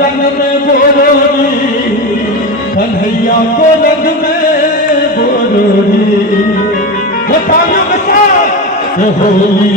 रंग में बोरोरी कन्हैया को रंग में बोरोरी बताओ बता होली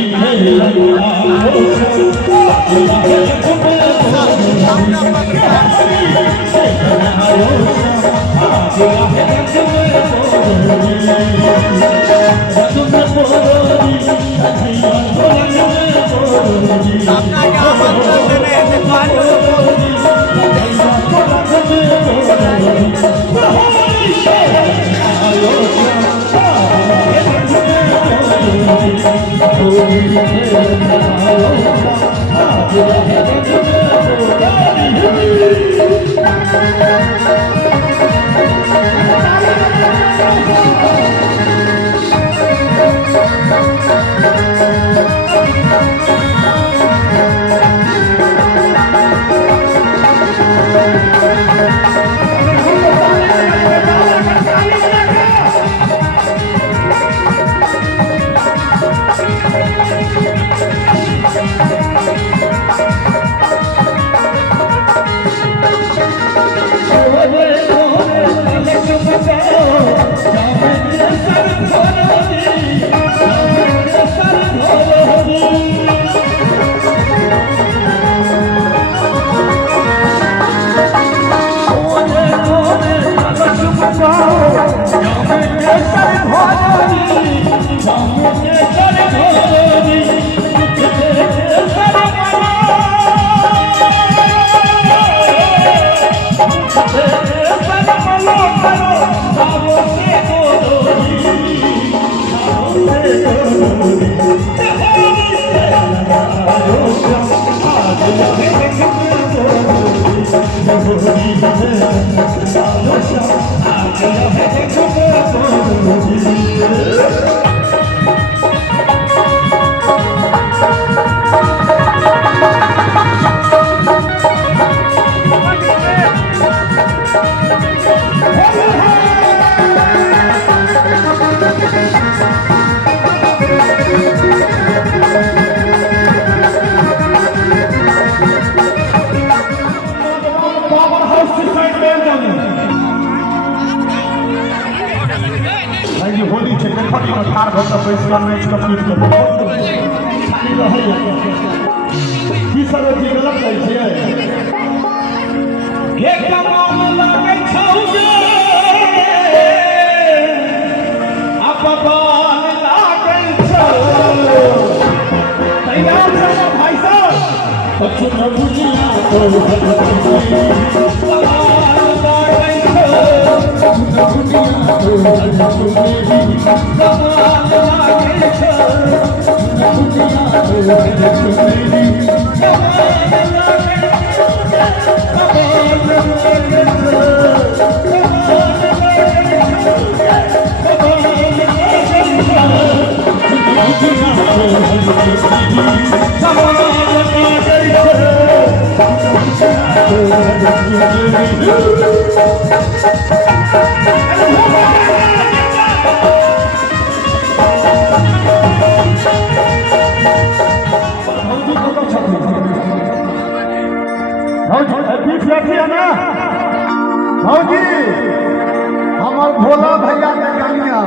भोला भैया के कन्या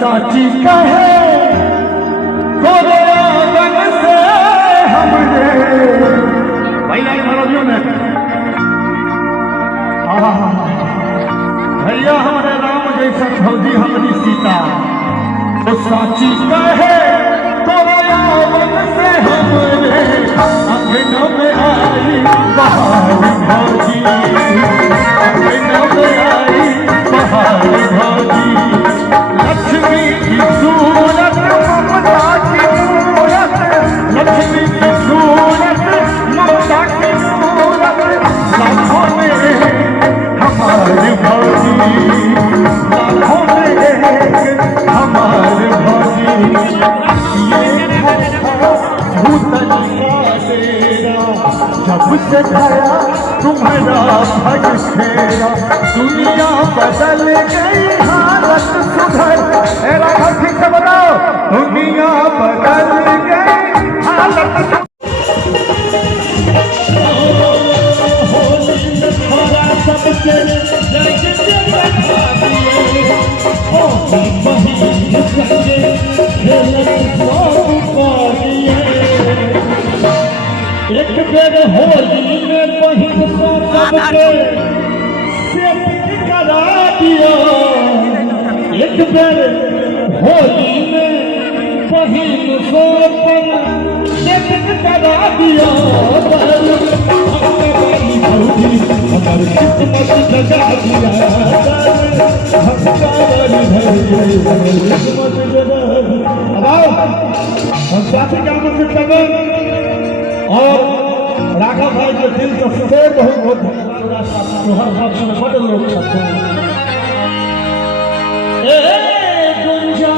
साची कहे से हमने भैया हमारे राम जैसा भौजी हमारी सीता तो साची कहे तोरा यावन से हमरे अंगना में आई बहार भौजी, अंगना में आई बहार भौजी। लक्ष्मी की सूरत ममता की मूरत, लक्ष्मी की सूरत ममता की मूरत लाखों में हमारे भौजी, लाखों में एक हमारे भौजी। ये भूतलिया तेरा जब से गया तुम्हारा भग फेरा, दुनिया बदल गई हालत सुधर। मेरा घर ठीक से बताओ, दुनिया बदल गई हालत सुधर। सबसे एक बेर होली में बहिन को सबके सेट करा दिया, एक बेर होली में बहिन को सेट करा दिया। हमारी किस्मत जगा दिया, हम साथी का आमंत्रित करें और राघव भाई के दिल से बहुत बहुत धन्यवाद। हर बात में बड़े लोग सकते हैं। गुंजा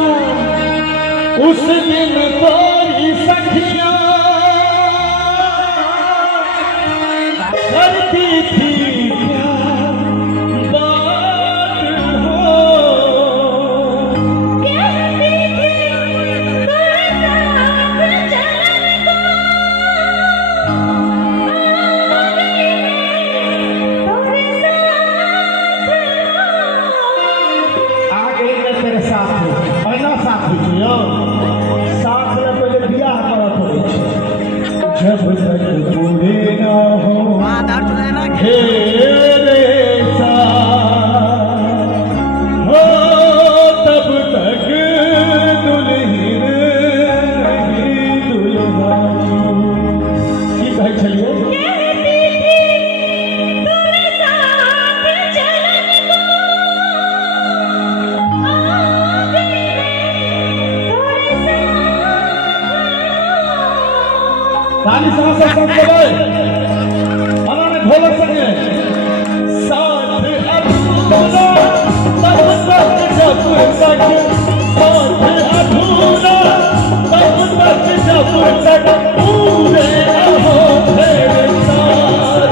उस दिन कोई सखियां करती थी जब तक पूरे न हो तेरे साथ हो, तब तक दुल्हन नहीं दुल्हानी। की भाई चलिए ताली से सब बोले, उन्होंने ढोलक संगे साथ अधूरा तब तक जब तक, साथ अधूरा तब तक जब तक पूरे न हो तेरे साथ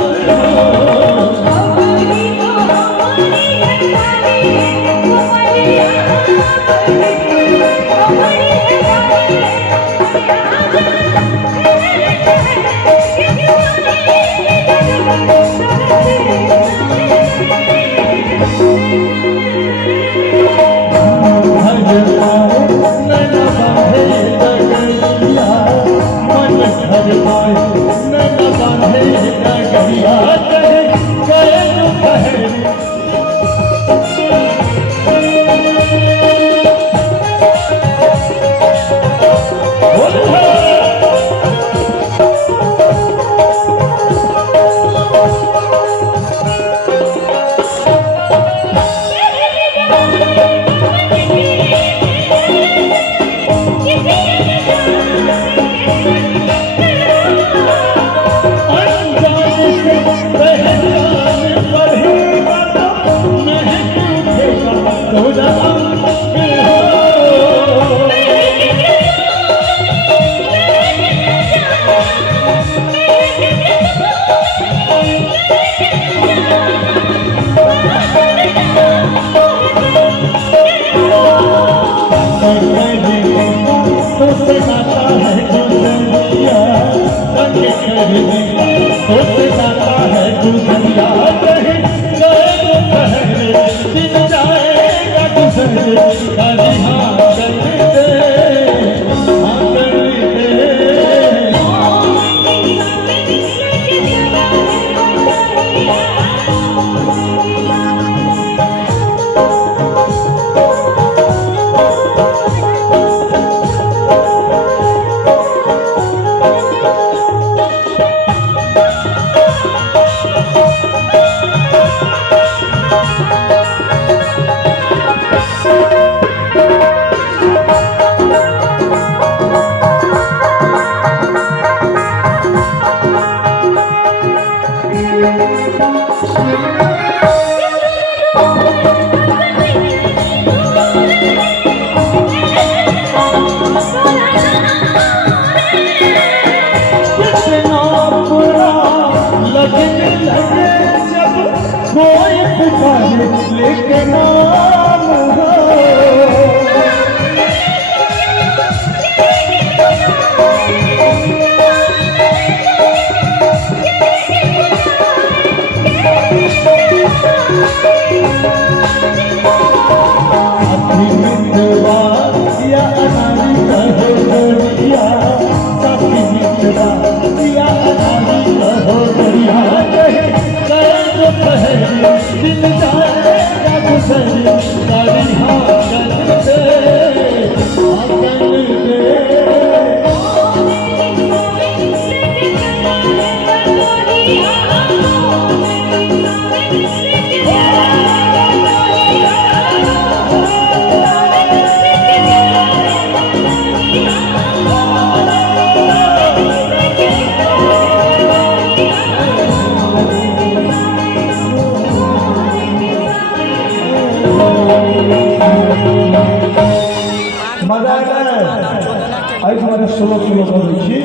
आई तुम्हारे सोलो सोलो कर देखिए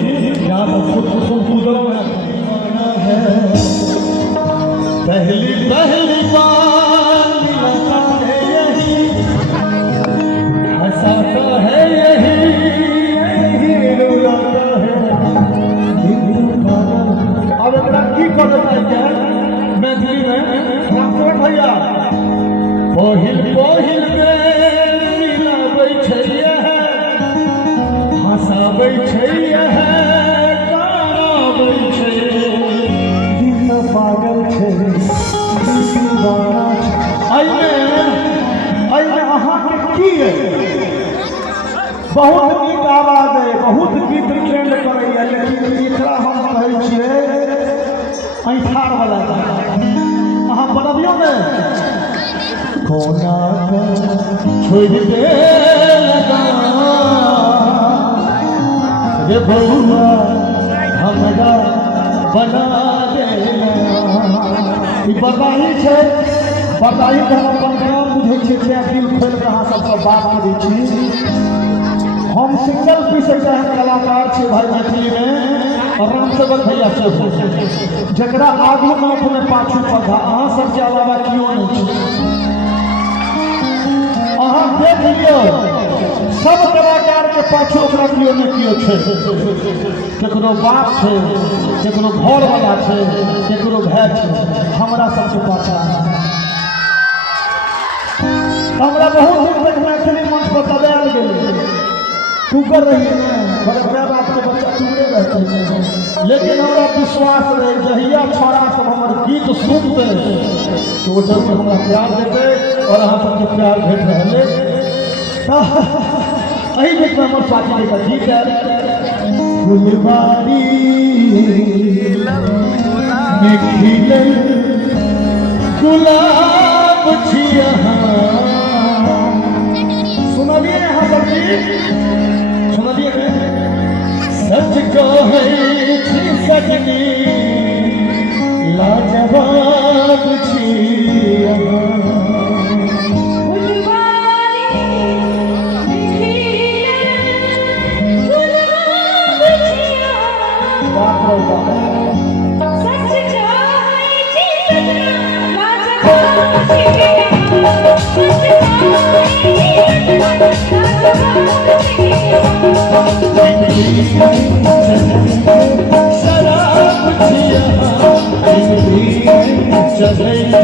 यहाँ पर खुद कूदो है पहली पहली बार मिलता है यही हंसाता है यही रुलाता है अब एकरा की करता है मैथिली में रामचरण भैया पहिल पहिल मिलाबै छै हंसाबै छै गाबै छै दिल पागल छै दीवाना छै अइमे अहाँके की है बहुत नीक आवाज है बहुत गीत ट्रेंड करैया लेकिन एकरा हम कहै छियै ऐठार वाला अहाँ बनबियौ ने कोना छोड़ दे लगा रे बउआ हमरा बना देना ई बदाही छै बदाही के हम अपन काम बुझै छियै से दिल खोल के अहाँ सबके बात करै छी हम सिंगल पीस चाहे कलाकार छी भाई मैथिली में और रामसेवक भैया से जकरा आगू नाथ में पाछू पधा अहाँ सबके अलावा कियो नहीं छै अहाँ देख लियो सब कलाकार के पाछू ओकरा कियो ने कियो छै केकरो बाप छै केकरो घर वाला छै केकरो भाई छै हमरा सबके पाछा हमरा बहुत दिन तक मैथिली मंच पर दबायल गेलै तू कर रही है बड़े प्यार आपके बच्चा टूटे रहते लेकिन हमरा विश्वास रहे जहिया छोड़ा सब हमर गीत सुनते तो वो जरूर हमरा प्यार देते और अहाँ सबके प्यार भेट रहे अही देखना हमर पार्टी का गीत है फुलवारी में खिले गुलाब छिया सुनाइए यहाँ पर सुनाइए सच कहे थी सजनी लाजवाब छिया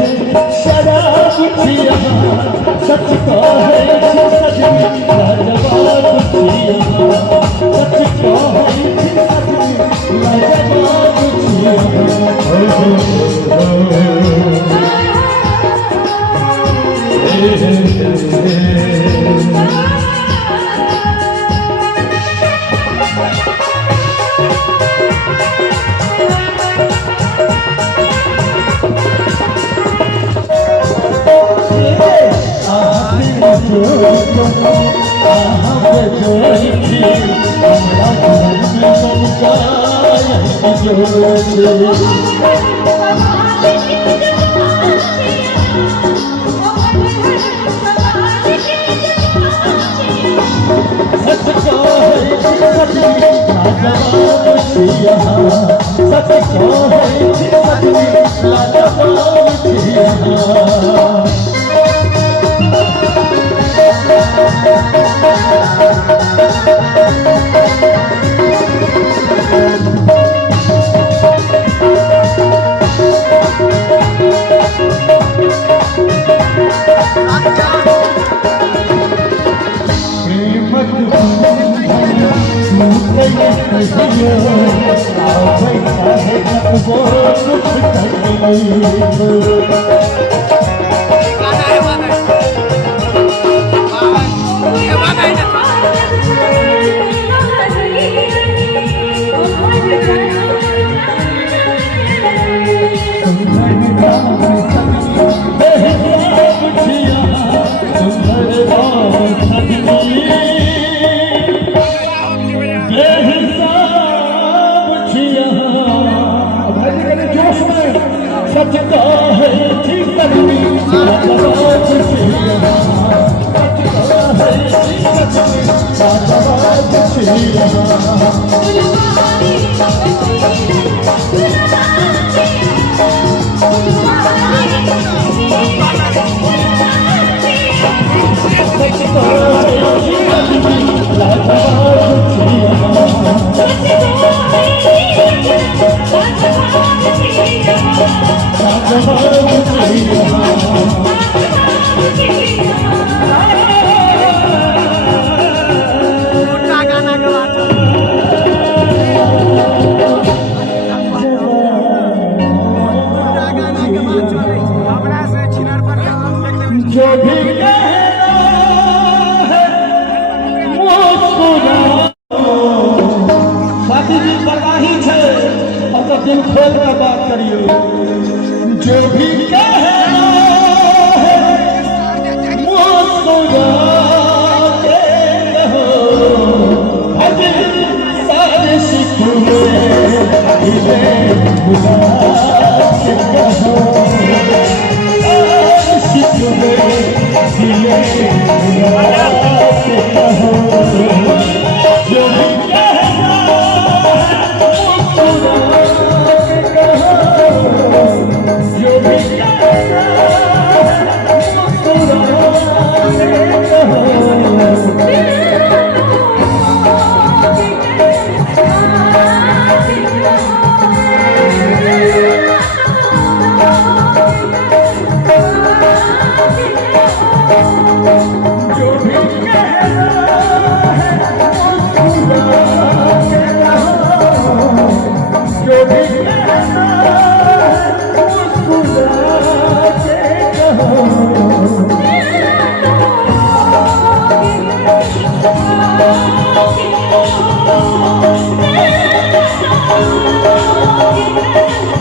शराब पिया सच कहे सजनी लाजवाब पिया सच कहे सजनी लाजवाब जो भी कहना है मुस्कुरा साथी जी पता ही छे अब तो दिल खोल कर बात करियो जो भी कहना है मुस्कुरा के कहो अभी सारे शिकवे दिले बुला के कहो Oh,